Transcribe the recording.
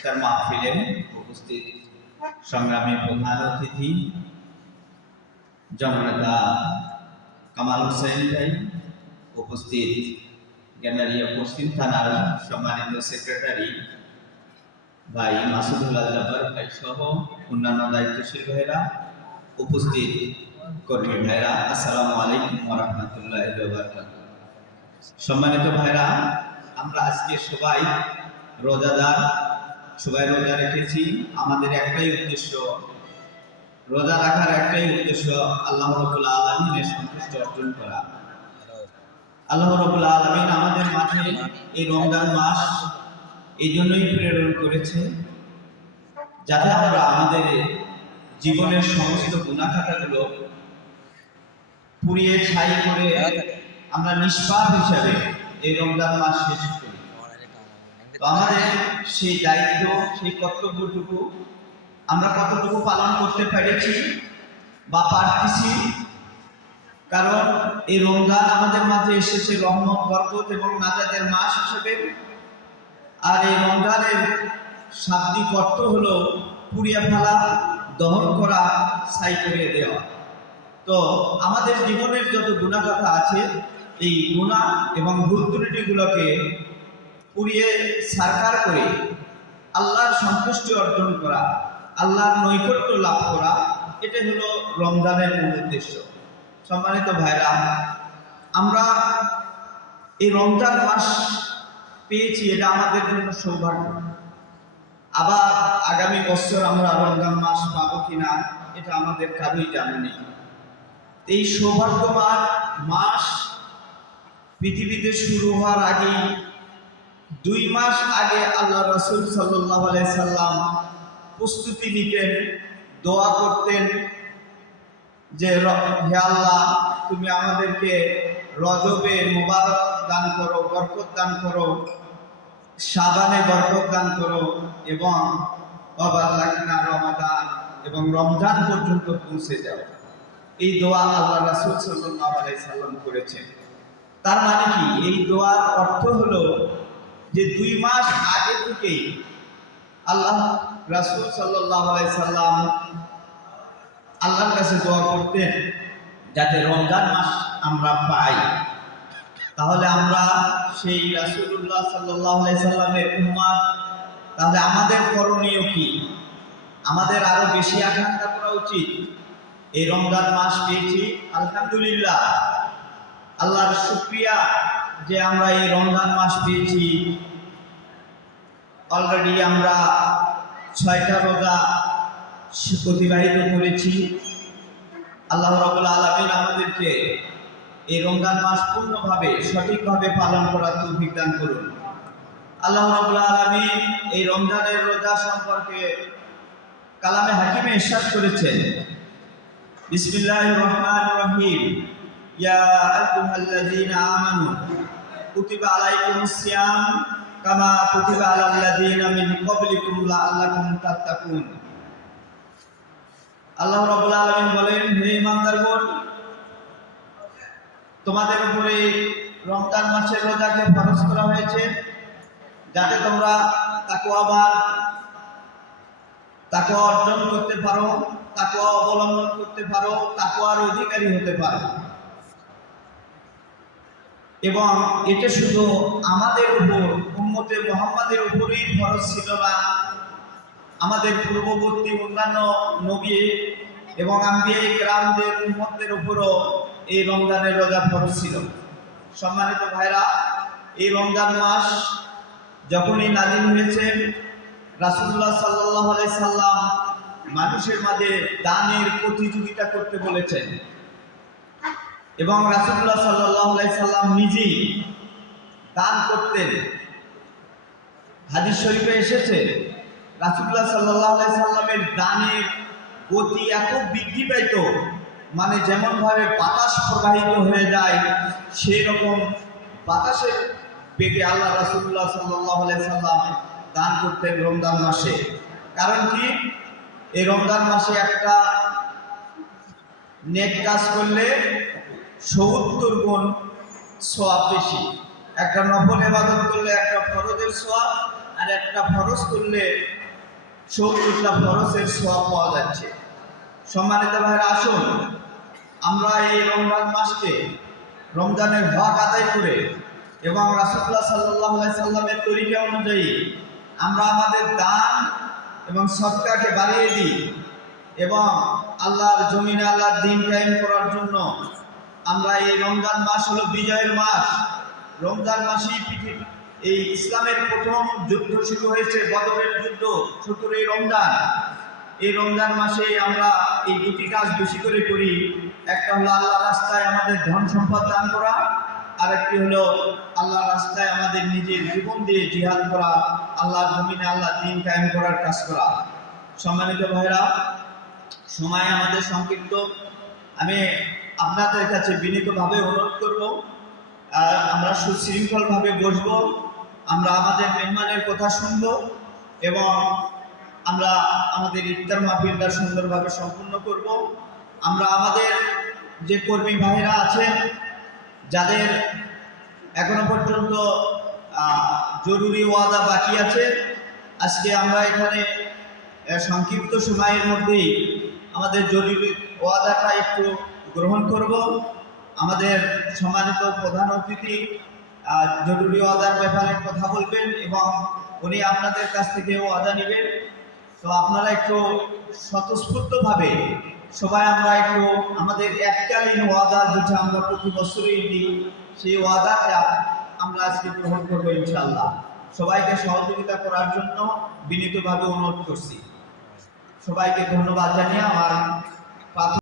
ইফতার মাহফিলে উপস্থিত সংগ্রামী প্রধান অতিথি জননেতা কামাল হোসেন ভাই, উপস্থিত গ্যান্ডারিয়া পশ্চিম থানার সম্মানিত সেক্রেটারি ভাই মাসুদুল আজহার ভাই সহ অন্যান্য দায়িত্বশীল ভাইরা, উপস্থিত কর্মী ভাইরা, আসসালামু আলাইকুম ওয়া রাহমাতুল্লাহি ওয়া বারাকাতুহু। সম্মানিত ভাইরা, আমরা আজকে সবাই রোজাদার, সবাই রোজা রেখেছি। আমাদের একটাই উদ্দেশ্য, রোজা রাখার একটাই উদ্দেশ্য আল্লাহ রাব্বুল আলামিনের সন্তুষ্টি অর্জন করা। আল্লাহ রাব্বুল আলামিন আমাদের মাঝে এই রমজান মাস এই জন্যই প্রেরণ করেছে যাতে আমরা আমাদের জীবনের সমস্ত গুনাহ খাতাগুলো পুড়িয়ে ছাই করে আমরা নিষ্পাপ হিসাবে এই রমজান মাস শেষ করি। তো আমাদের সেই দায়িত্ব, সেই কর্তব্যটুকু আমরা কতটুকু পালন করতে পেরেছি বা পারতেছি, কারণ এই রমজান আমাদের মাঝে এসেছে রহমত, বরকত এবং নাজাতের মাস হিসেবে। আর এই রমজানের শাব্দিক অর্থ হলো পুড়িয়ে ফেলা, দহন করা, ছাই করে দেওয়া। তো আমাদের জীবনের যত গুনাহ কথা আছে, এই গুনাহ এবং ভুল ত্রুটিগুলোকে পুড়িয়ে সারকার করে আল্লাহর সন্তুষ্টি অর্জন করা, আল্লাহর নৈকট্য লাভ করা, এটা হলো রমজানের মূল উদ্দেশ্য। সম্মানিত ভাইরা, আমরা এই রমজান মাস পেয়েছি, এটা আমাদের জন্য সৌভাগ্য। আবার আগামী বছর আমরা রমজান মাস পাবো কিনা এটা আমাদের কারোই জানা নেই। এই সৌভাগ্যবান মাস পৃথিবীতে শুরু হওয়ার আগে 2 মাস আগে আল্লাহ রাসূল সাল্লাল্লাহু আলাইহি সাল্লাম প্রস্তুতি নিতেন, দোয়া করতেন যে হে আল্লাহ, তুমি আমাদেরকে রজবে মুবারক দান করো, বরকত দান করো, শাবানে বরকত দান করো, এবং ওয়াবাল্লাগনা রমাদান, এবং রমজান পর্যন্ত পৌঁছে যাও। এই দোয়া আল্লাহ রাসূল সাল্লাল্লাহু আলাইহি সাল্লাম করেছেন। তার মানে কি? এই দোয়ার অর্থ হলো যে 2 মাস আগে থেকেই আল্লাহ রাসূল সাল্লাল্লাহু আলাইহি সাল্লাম আল্লাহর কাছে দোয়া করতেন যাতে রমজান মাস আমরা পাই। তাহলে আমরা সেই রাসূলুল্লাহ সাল্লাল্লাহু আলাইহি সাল্লামের উম্মত, তাহলে আমাদের করণীয় কি? আমাদের আরো বেশি আকাঙ্ক্ষা করা উচিত। এই রমজান মাস পেয়েছি, আলহামদুলিল্লাহ, আল্লাহর শুকরিয়া যে আমরা এই রমজান মাস পেয়েছি। অলরেডি আমরা 6টা রোজা অতিবাহিত করেছি। আল্লাহ রাব্বুল আলামিন আমাদেরকে এই রমজান মাস পূর্ণভাবে, সঠিকভাবে পালন করার তৌফিক দান করুন। আল্লাহ রাব্বুল আলামিন এই রমজানের রোজা সম্পর্কে কালামে হাকিমে ইরশাদ করেছেন, বিসমিল্লাহির রহমানির রহিম, ইয়া আইয়ুহাল্লাযীনা আমানু কুতিবা আলাইকুমুস সিয়াম কামা কুতিবা আলাল লাযীনা মিন ক্বাবলিকুম লাআল্লাকুম তাত্তাকুন। আল্লাহ রাব্বুল আলামিন বলেন, হে ঈমানদারগণ, তোমাদের উপরে রমজান মাসের রোজাকে ফরজ করা হয়েছে যাতে তোমরা তাকওয়া অর্জন করতে পারো, তাকওয়া অবলম্বন করতে পারো, তাকওয়ার অধিকারী হতে পারো। এবং এটা শুধু আমাদের উপর, উম্মতে মুহাম্মাদের উপরেই ফরজ ছিল না, আমাদের পূর্ববর্তী অন্যান্য নবী এবং আম্বিয়া কিরামদের উম্মতদের উপরও এই রমজানের রোজা ফরজ ছিল। সম্মানিত ভাইরা, এই রমজান মাস যখনই নাজিল হয়েছে, রাসূলুল্লাহ সাল্লাল্লাহু আলাইহি সাল্লাম মানুষের মাঝে দানের প্রতিযোগিতা করতে বলেছেন, এবং রাসূলুল্লাহ সাল্লাল্লাহু আলাইহি সাল্লাম নিজেই দান করতেন। হাদিস শরীফে এসেছে, রাসূলুল্লাহ সাল্লাল্লাহু আলাইহি সাল্লামের দানের গতি এত বৃদ্ধি পেত, মানে যেমন ভাবে বাতাস প্রবাহিত হয়ে যায় সেই রকম বাতাসের বেগে আল্লাহ রাসূলুল্লাহ সাল্লাল্লাহু আলাইহি সাল্লাম দান করতেন রমজান মাসে। কারণ কি? এই রমজান মাসে একটা নেক কাজ করলে ৭০ গুণ সওয়াব বেশি। একটা নফল ইবাদত করলে একটা ফরজের সওয়াব আর একটা ফরজ করলে 70টা ফরজের সওয়াব পাওয়া যাচ্ছে। সম্মানিত ভাইরা, আসুন আমরা এই রমজান মাসকে রমজানের হক আদায় করে এবং রাসূলুল্লাহ সাল্লাল্লাহু আলাইহি সাল্লামের তরিকা অনুযায়ী আমরা আমাদের দান এবং সদকাকে বাড়িয়ে দিই এবং আল্লাহর জমিনে আল্লাহর দ্বীন কায়েম করার জন্য আমরা এই রমজান মাস হলো বিজয়ের মাস। রমজান মাসেই এই ইসলামের প্রথম যুদ্ধ শুরু হয়েছে, বদরের যুদ্ধ 17ই রমজান। এই রমজান মাসে আমরা এই দুটি কাজ বেশি করে করি। একটা হলো আল্লাহর রাস্তায় আমাদের ধন সম্পদ দান করা, আরেকটি হলো আল্লাহর রাস্তায় আমাদের নিজের জীবন দিয়ে জিহাদ করা, আল্লাহর জমিনে আল্লাহর দ্বীন কায়েম করার কাজ করা। সম্মানিত ভাইরা, সময় আমাদের সংক্ষিপ্ত। আমি আপনাদের কাছে বিনীতভাবে অনুরোধ করব, আমরা সুশৃঙ্খলভাবে বসব, আমরা আমাদের মেহমানের কথা শুনব এবং আমরা আমাদের ইফতার মাহফিলটা সুন্দরভাবে সম্পূর্ণ করব। আমরা আমাদের যে কর্মী ভাইরা আছেন, যাদের এখনো পর্যন্ত জরুরি ওয়াদা বাকি আছে, আজকে আমরা এখানে সংক্ষিপ্ত সময়ের মধ্যেই আমাদের জরুরি ওয়াদাটা একটু গ্রহণ করব। আমাদের সম্মানিত প্রধান অতিথি জরুরি ওয়াদার ব্যাপারে কথা বলবেন এবং উনি আপনাদের কাছ থেকে ওয়াদা নেবেন। তো আপনারা একটু স্বতঃস্ফূর্তভাবে সবাই আমরা একটু আমাদের এককালীন ওয়াদা যেটা আমরা প্রতি বছরই দিই, সেই ওয়াদাটা আমরা আজকে গ্রহণ করবো ইনশাআল্লাহ। সবাইকে সহযোগিতা করার জন্য বিনীতভাবে অনুরোধ করছি। সবাইকে ধন্যবাদ জানিয়ে আমার